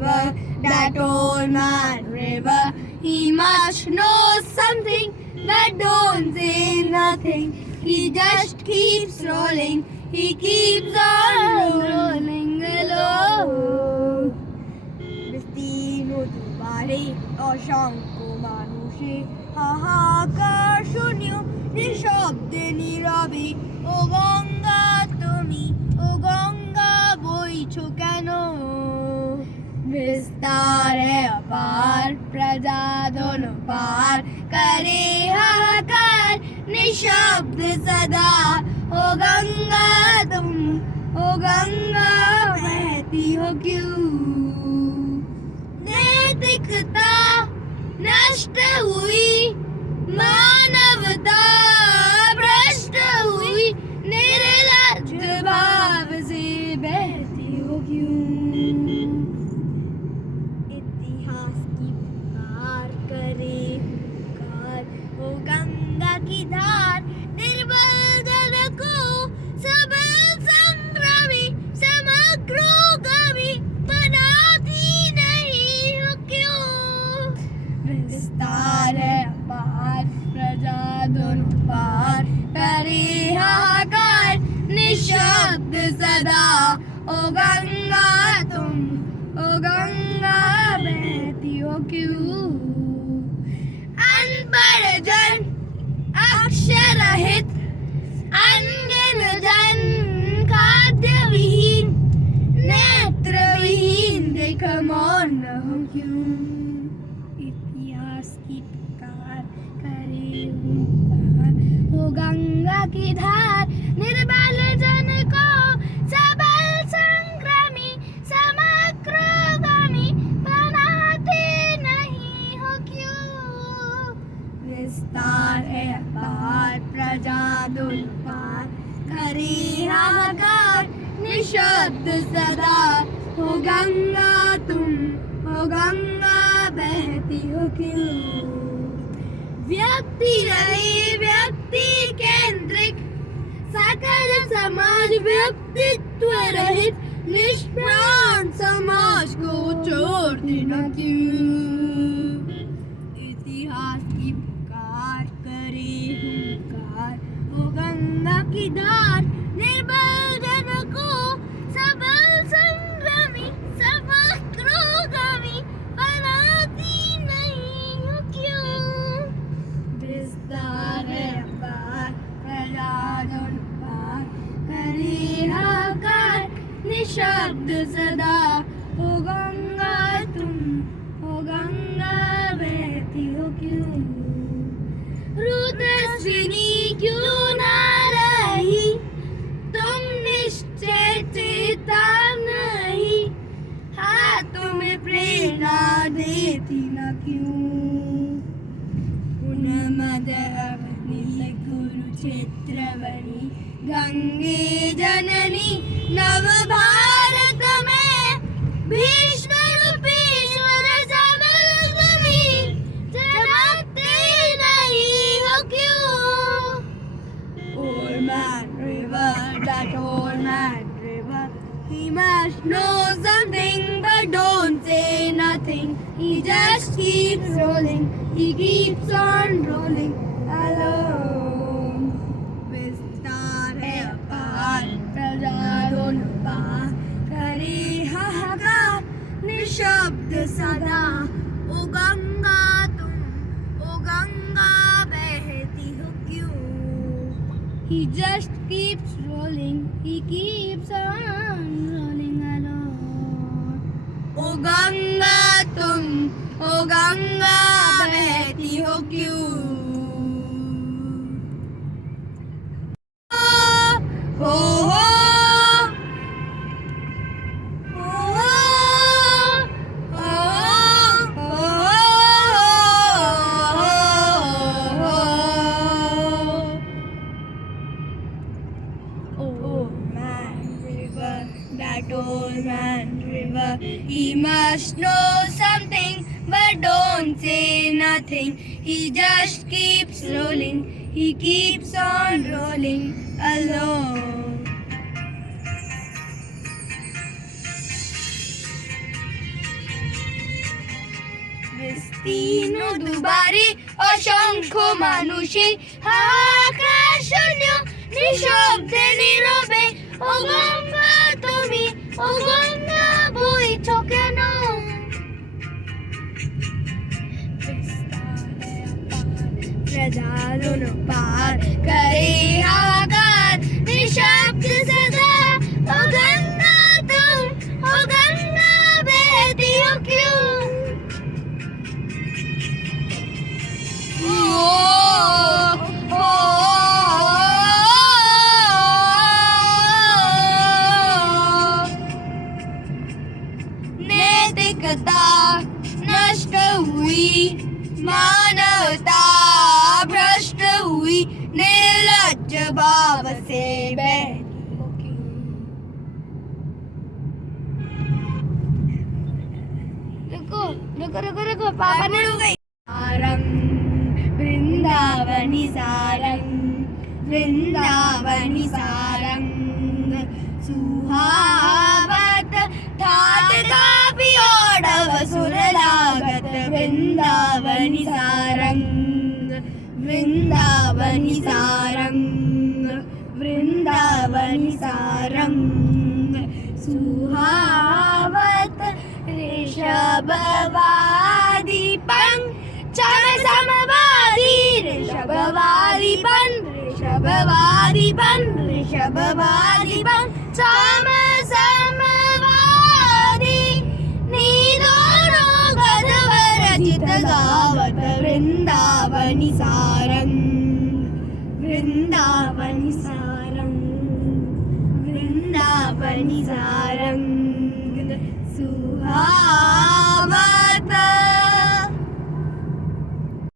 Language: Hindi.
river, that old man river. He must know something, but don't say nothing. He just keeps rolling, he keeps on rolling along. বিস্তীর্ণ দুবারে অসংখ্য মানুষে হাহাকার শূন্য নিঃশব্দে নীরবে। ও গঙ্গা তুমি, ও গঙ্গা বইছো কেন? विस्तार है अपार, प्रजा दोनों पार करे हाहाकार निशब्द सदा। ओ गंगा तुम, ओ गंगा बहती हो क्यों? नैतिकता नष्ट हुई, मानवता भ्रष्ट हुई, निर्लज्ज भाव से बहती हो क्यों? गंगा की धार निर्बल जन को सबल संग्रामी समग्रोगामी बनाती नहीं हो क्यों? विस्तार है अपार, प्रजा दोनों पार करे हाहाकार निशब्द सदा। ओ गंगा तुम, ओ गंगा बहती हो क्यों? अनपढ़ जन अक्षरहित अनगिन जन खाद्य विहीन नेत्र विहीन देख मौन हो क्यों? इतिहास की पुकार करे हुंकार, हो गंगा की धार निर्बल जन को सबल संग्रामी समग्रोगामी बनाते नहीं हो क्यों? विस्तार है अपार, प्रजा दोनों पार करे हाहाकार निशब्द सदा। हो गंगा तुम, हो गंगा बहती हो क्यों? व्यक्ति रहे व्यक्ति केंद्रित, सकल समाज व्यक्तित्व रहित, निष्प्राण समाज को छोड़ देना क्यों? इतिहास की पुकार करे हुंकार, वो गंगा की धार निर्बल जन को सबल संग्रामी समग्रोगामी बनाती नहीं हो क्यों? विस्तार है अपार, प्रजा दोनों पार करे हाहाकार निशब्द सदा। ओ गंगा तुम, ओ गंगा बहती हो क्यों? रुद्रश्विनी क्यों ना रही, तुम निश्चय चेता नहीं, हाथों में प्रेरणा देती न क्यों? उन्मद अग्नि कुरुक्षेत्र बनी गंगे जननी नव भारत में भीष्म रूपीश्वर सबल जमीन जनाते नहीं हो क्यों? Old man river, that old man river, he must know something but don't say nothing. He just keeps rolling, he keeps on rolling alone. विस्तार है अपार, प्रजा दोनों पार करे हाहाकार निशब्द सदा। ओ गंगा तुम, ओ गंगा बहती हो क्यों? He just keeps rolling, he keeps on rolling along. ओ गंगा तुम, ओ गंगा बहती हो क्यों? हो हो that old man river, he must know something but don't say nothing. He just keeps rolling, he keeps on rolling along. तीनों दुबारी অসংখ্য মানুষে হাহাকার শূন্য নিঃশব্দে নীরবে ও গঙ্গা তুমি ও গঙ্গা বইছো কেন प्रजालों पार करे हाहाकार निशब्द सदा ओ गंगा तुम ओ गंगा बहती हो क्यों नैतिकता नष्ट हुई मानवता भ्रष्ट हुई निर्लज्ज भाव से रुको रुको रुको रुको पापा ने रुक गई सारंग वृंदावनी सारंग वृंदावनी सारंग सुहावत ठाट काफी ओढ़व सुर लागत वृंदावनी सारंग वृंदावनी सारंग वृंदावनी सारंग सुहावत ऋषभवादी पंख चम समवादी ऋषभवादी पंख ऋषभवादी पंख ऋषभवादी पंख चम समवादी नी दोनों गधवर जित गावत वृंदावनी सारंग वृंदावनी सारंग वृंदावनी सारंग